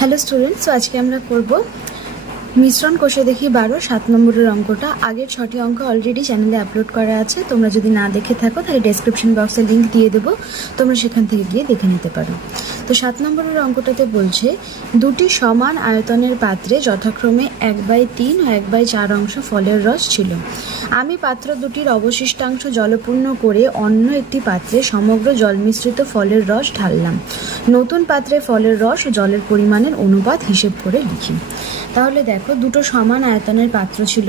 Hello students, তো আজকে আমরা করব মিশ্রণ কোষে দেখি 12 7 নম্বরের অঙ্কটা। আগের 6টি অঙ্ক অলরেডি চ্যানেলে আপলোড করা আছে, তোমরা যদি না দেখে থাকো তাহলে ডেসক্রিপশন বক্সে লিংক দিয়ে দেবো, তোমরা সেখান থেকে গিয়ে দেখে নিতে পারো। তো 7 নম্বরের অঙ্কটাতে বলছে দুটি সমান আয়তনের পাত্রে যথাক্রমে 1/3 ও 1/4 অংশ ফলের রস ছিল। আমি পাত্র দুটির অবশিষ্টাংশ জলপূর্ণ করে অন্য একটি পাত্রে সমগ্র জল মিশ্রিত ফলের রস ঢাললাম। নতুন পাত্রে ফলের রস ও জলের পরিমাণের অনুপাত হিসেব করে লিখি। তাহলে দেখো, দুটো সমান আয়তনের পাত্র ছিল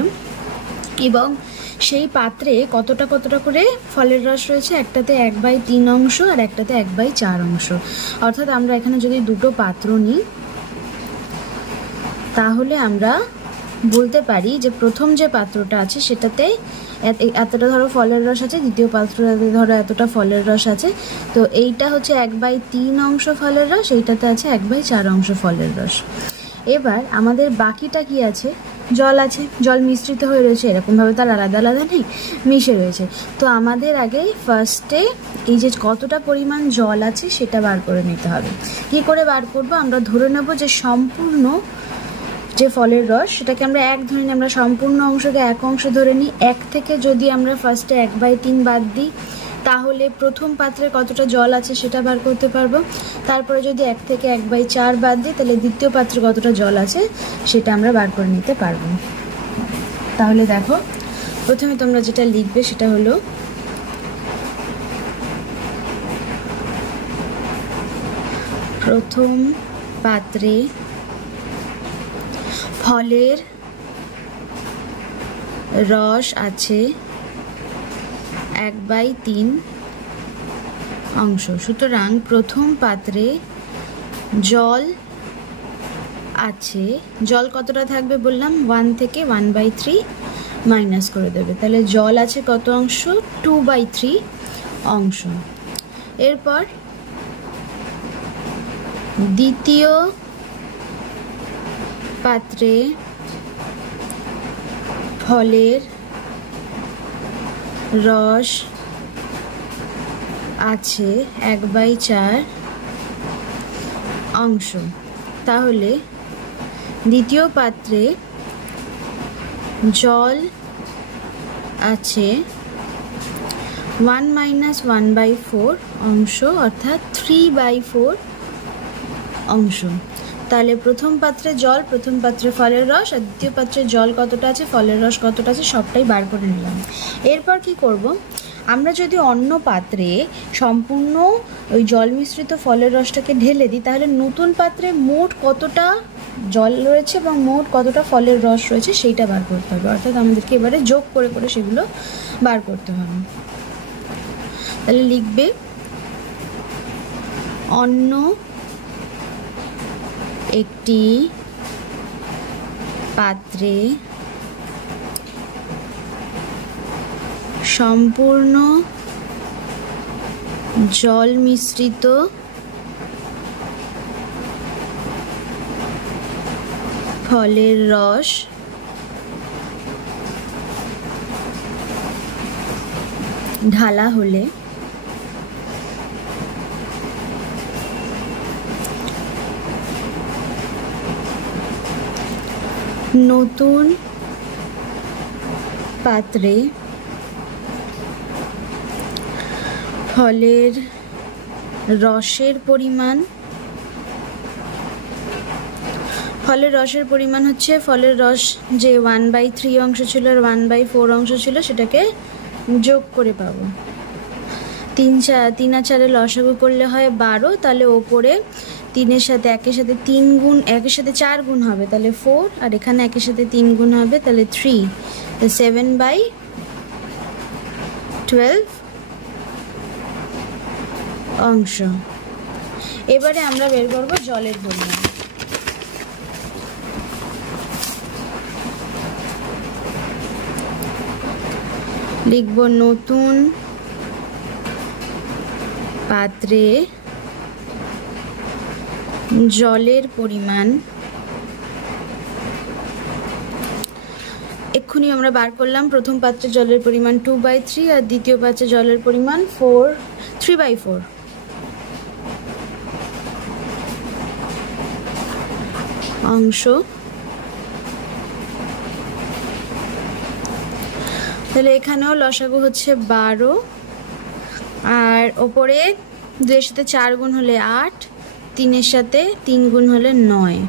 এবং সেই পাত্রে কতটা করে ফলের রস রয়েছে, একটাতে 1/3 অংশ আর একটাতে 1/4 অংশ। অর্থাৎ আমরা এখানে যদি দুটো পাত্র নিই তাহলে আমরা বলতে পারি যে প্রথম যে পাত্রটা আছে সেটাতে এতটা ধরো ফলের রস আছে, দ্বিতীয় পাত্রটাতে ধরো এতটা ফলের রস আছে। তো এইটা হচ্ছে 1/3 অংশ ফলের রস, এইটাতে আছে 1/4 অংশ ফলের রস। এবার আমাদের বাকিটা কি আছে, জল আছে, জল মিশ্রিত হয়ে রয়েছে, এরকমভাবে তার আলাদা আলাদা নেই, মিশে রয়েছে। তো আমাদের আগে ফার্স্টে এই যে কতটা পরিমাণ জল আছে সেটা বার করে নিতে হবে। কি করে বার করব, আমরা ধরে নেব যে সম্পূর্ণ যে ফলের রস সেটাকে আমরা 1 ধরে নিই, আমরা সম্পূর্ণ অংশকে 1 অংশ ধরে নিই। 1 থেকে যদি আমরা ফার্স্টে 1/3 বাদ দিই তাহলে প্রথম পাত্রে কতটা জল আছে সেটা বার করতে পারবো। তারপরে যদি 1 থেকে 1/4 বাদ দিই তাহলে দ্বিতীয় পাত্রে কতটা জল আছে সেটা আমরা বার করে নিতে পারবো। তাহলে দেখো, প্রথমে তোমরা যেটা লিখবে সেটা হলো প্রথম পাত্রে ফলের রস আছে 1/3 অংশ। সুতরাং প্রথম পাত্রে জল আছে, জল কতটা থাকবে বললাম, 1 থেকে 1/3 মাইনাস করে দেবে, তাহলে জল আছে কত অংশ, 2/3 অংশ। এরপর দ্বিতীয় পাত্রে ফলের রস আছে 1/4 অংশ। তাহলে দ্বিতীয় পাত্রে জল আছে 1 - 1/4 অংশ, অর্থাৎ 3/4 অংশ। তাহলে প্রথম পাত্রে জল, প্রথম পাত্রে ফলের রস, আর দ্বিতীয় পাত্রে জল কতটা আছে, ফলের রস কতটা আছে, সবটাই বার করে নিলাম। এরপর কি করব, আমরা যদি অন্য পাত্রে সম্পূর্ণ ওই জল মিশ্রিত ফলের রসটাকে ঢেলে দিই তাহলে নতুন পাত্রে মোট কতটা জল রয়েছে এবং মোট কতটা ফলের রস রয়েছে সেইটা বার করতে হবে। অর্থাৎ আমাদেরকে এবারে যোগ করে করে সেগুলো বার করতে হবে। তাহলে লিখবে অন্য একটি পাত্রে সম্পূর্ণ জল মিশ্রিত ফলের রস ঢালা হলে নতুন পাত্রে ফলের রসের পরিমাণ, ফলের রসের পরিমাণ হচ্ছে ফলের রস যে 1/3 অংশ ছিল আর 1/4 অংশ ছিল সেটাকে যোগ করে পাবো। 3 আর 4 লসাগু করলে হয় 12, তাহলে ওপরে 3-এর সাথে 1-এর সাথে 3 গুণ, 1-এর সাথে 4 গুণ হবে তাহলে 4, আর এখানে 1-এর সাথে 3 গুণ হবে তাহলে 3, 7/12 অংশ। এবারে আমরা বের করব জলের পরিমাণ। লিখব নতুন পাত্রে জলের পরিমাণ, এক্ষুনি আমরা বার করলাম প্রথম পাত্রে জলের পরিমাণ 2/3 আর দ্বিতীয় পাত্রে জলের পরিমাণ 3/4। অংশ। তাহলে এখানেও লসাগু হচ্ছে 12, আর ওপরে 2 এর সাথে 4 গুণ হলে 8, 3 এর সাথে 3 গুণ হলে 9।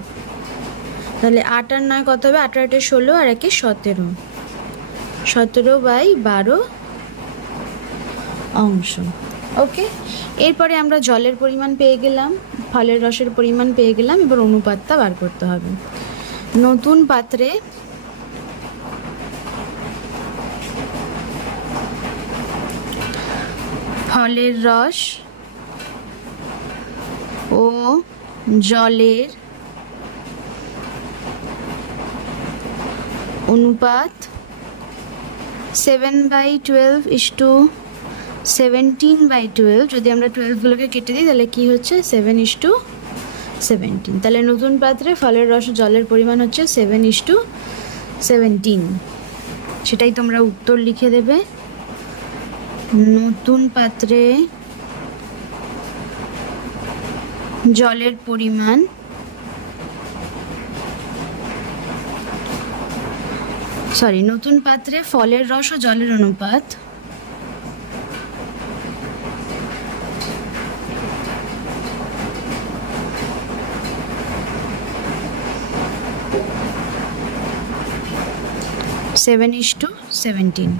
তাহলে 8 আর 9 কত হবে? 8 আর 8 16, আর 1 17, 17/12 অংশ। ওকে, এরপরে আমরা জলের পরিমাণ পেয়ে গেলাম, ফলের রসের পরিমাণ পেয়ে গেলাম, এবার অনুপাতটা বার করতে হবে। নতুন পাত্রে ফলের রস ও জলের অনুপাত 7/12:17/12। যদি আমরা 12গুলোকে কেটে দিই তাহলে কি হচ্ছে? 7:17। তাহলে নতুন পাত্রে ফলের রস ও জলের পরিমাণ হচ্ছে 7:17। সেটাই তোমরা উত্তর লিখে দেবে। নতুন পাত্রে জলের পরিমাণ নতুন পাত্রে ফলের রস ও জলের অনুপাত 7:17।